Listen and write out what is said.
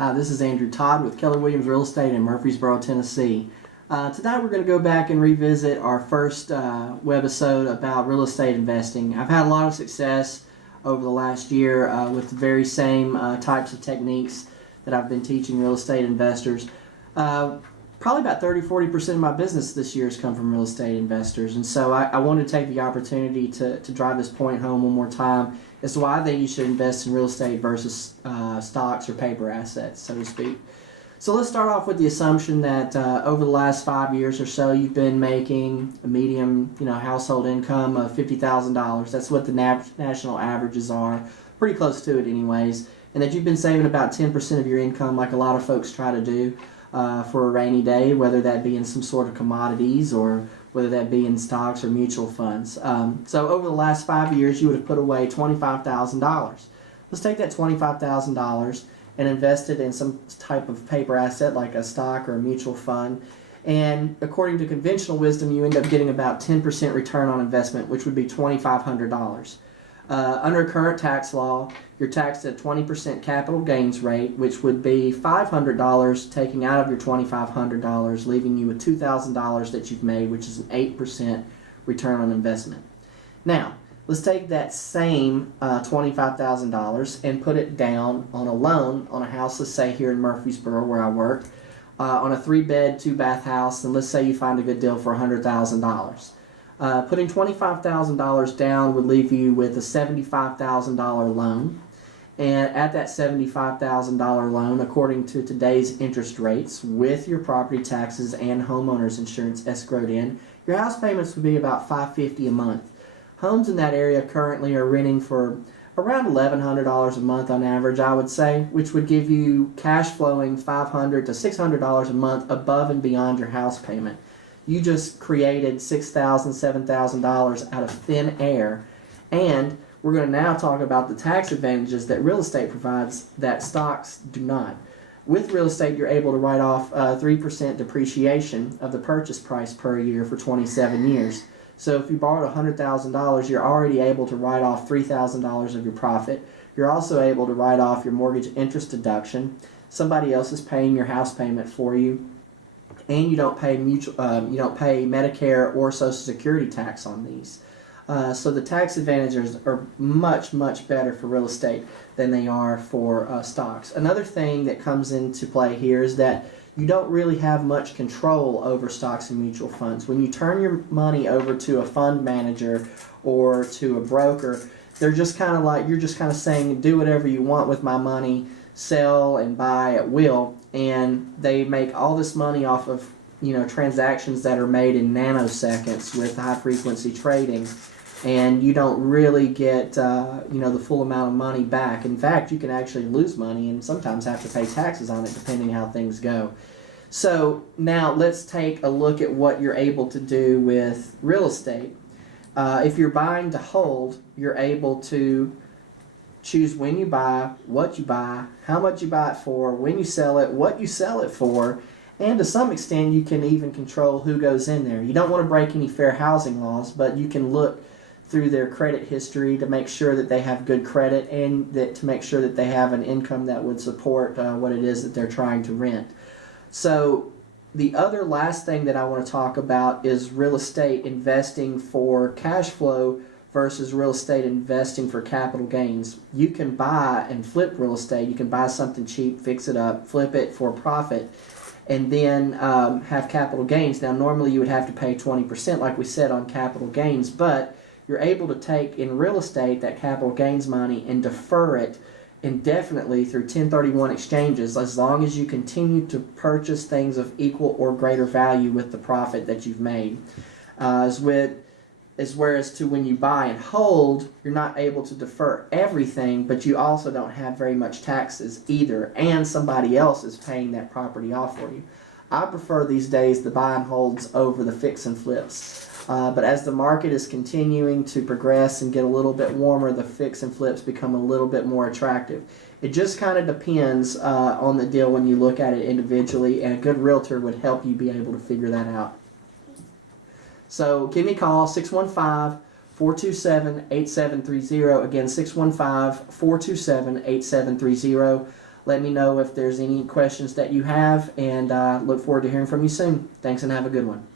This is Andrew Todd with Keller Williams Real Estate in Murfreesboro, Tennessee. Tonight we're going to go back and revisit our first webisode about real estate investing. I've had a lot of success over the last year with the very same types of techniques that I've been teaching real estate investors. Probably about 30-40% of my business this year has come from real estate investors, and so I wanted to take the opportunity to drive this point home one more time as to why I think you should invest in real estate versus stocks or paper assets, so to speak. So let's start off with the assumption that over the last 5 years or so, you've been making a medium, household income of $50,000. That's what the national averages are, pretty close to it, anyways. And that you've been saving about 10% of your income, like a lot of folks try to do, for a rainy day, whether that be in some sort of commodities or whether that be in stocks or mutual funds. So over the last 5 years, you would have put away $25,000. Let's take that $25,000 and invest it in some type of paper asset like a stock or a mutual fund. And according to conventional wisdom, you end up getting about 10% return on investment, which would be $2,500. Under current tax law, you're taxed at 20% capital gains rate, which would be $500 taking out of your $2,500, leaving you with $2,000 that you've made, which is an 8% return on investment. Now, let's take that same $25,000 and put it down on a loan on a house, let's say here in Murfreesboro where I work, on a 3-bed, 2-bath house, and let's say you find a good deal for $100,000. Putting $25,000 down would leave you with a $75,000 loan. And at that $75,000 loan, according to today's interest rates, with your property taxes and homeowners insurance escrowed in, your house payments would be about $550 a month. Homes in that area currently are renting for around $1,100 a month on average, I would say, which would give you cash flowing $500 to $600 a month above and beyond your house payment. You just created $6,000, $7,000 out of thin air, and we're going to now talk about the tax advantages that real estate provides that stocks do not. With real estate, you're able to write off 3% depreciation of the purchase price per year for 27 years. So if you borrowed $100,000, you're already able to write off $3,000 of your profit. You're also able to write off your mortgage interest deduction. Somebody else is paying your house payment for you. And you don't pay Medicare or Social Security tax on these. So the tax advantages are much, much better for real estate than they are for stocks. Another thing that comes into play here is that you don't really have much control over stocks and mutual funds. When you turn your money over to a fund manager or to a broker, they're just kind of like, you're just kind of saying, do whatever you want with my money, sell and buy at will, and they make all this money off of transactions that are made in nanoseconds with high frequency trading, and you don't really get the full amount of money back. In fact, you can actually lose money and sometimes have to pay taxes on it depending how things go. So now let's take a look at what you're able to do with real estate. If you're buying to hold, you're able to choose when you buy, what you buy, how much you buy it for, when you sell it, what you sell it for, and to some extent you can even control who goes in there. You don't want to break any fair housing laws, but you can look through their credit history to make sure that they have good credit and to make sure that they have an income that would support what it is that they're trying to rent. So the other last thing that I want to talk about is real estate investing for cash flow versus real estate investing for capital gains. You can buy and flip real estate. You can buy something cheap, fix it up, flip it for profit, and then have capital gains. Now, normally you would have to pay 20%, like we said, on capital gains, but you're able to take in real estate that capital gains money and defer it indefinitely through 1031 exchanges as long as you continue to purchase things of equal or greater value with the profit that you've made. Whereas to when you buy and hold, you're not able to defer everything, but you also don't have very much taxes either, and somebody else is paying that property off for you. I prefer these days the buy and holds over the fix and flips. But as the market is continuing to progress and get a little bit warmer, the fix and flips become a little bit more attractive. It just kind of depends on the deal when you look at it individually, and a good realtor would help you be able to figure that out. So give me a call, 615-427-8730. Again, 615-427-8730. Let me know if there's any questions that you have, and look forward to hearing from you soon. Thanks and have a good one.